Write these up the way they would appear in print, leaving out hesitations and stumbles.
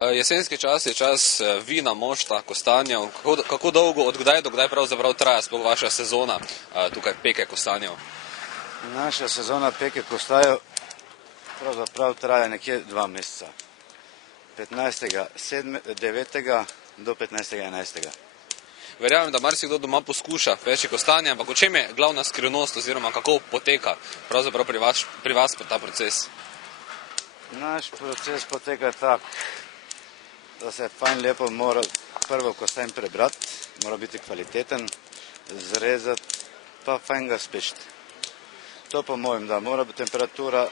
Jesenski čas je čas vina, mošta, kostanjev. Kako dolgo, od kdaj do kdaj pravzaprav traja sploh vaša sezona tukaj peke kostanjev? Naša sezona peke kostanjev pravzaprav traja nekje 2 meseca. 15.9. do 15.11. Verjamem, da marsikdo doma poskuša peči kostanje, ampak v čem je glavna skrivnost oziroma kako poteka pravzaprav pri vas ta proces? Naš proces poteka tako, da se fajn lepo mora prvo kostanj prebrati, mora biti kvaliteten, zrezati, pa fajn ga spečiti. To po mojem, da mora biti temperatura,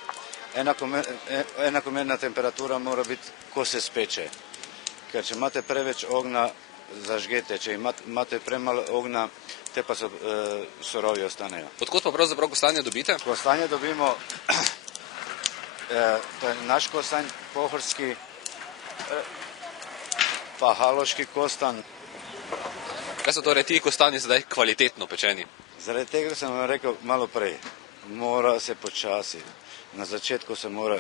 enakomerna temperatura mora biti, ko se speče. Ker če imate preveč ognja, zažgete, če imate premalo ognja, te pa surovi ostanejo. Odkot pa pravzaprav kostanje dobite? Kostanje dobimo, to je naš kostanj, pohorski, pa haloški kostan. Kaj so torej ti kostanji zdaj kvalitetno pečeni? Zaradi tega sem vam rekel malo prej, mora se počasi. Na začetku se mora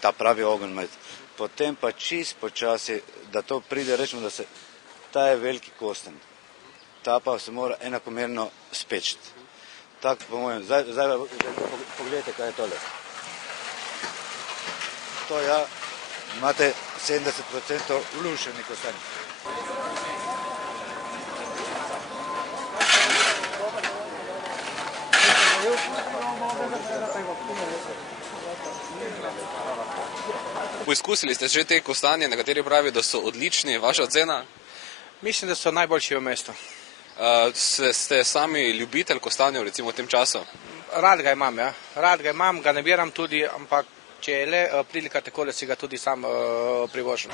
ta pravi ogenj imeti. Potem pa čist počasi, da to pride, rečemo, da ta je veliki kostanj. Ta pa se mora enakomerno spečiti. Tako po mojem, zdaj pogledajte, kaj je tole. To ja, imate 70% vlušeni kostanj. Poizkusili ste že te kostanje, nekateri pravijo, da so odlični, vaša ocena? Mislim, da so najboljši v mestu. Ste sami ljubitelj kostanjev recimo v tem času? Rad ga imam, ja. Rad ga imam, ga nabiram tudi, ampak če je le prilika tako, da si ga tudi sam privoščim.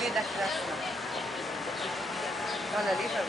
Gleda krasno. Hvala lepa.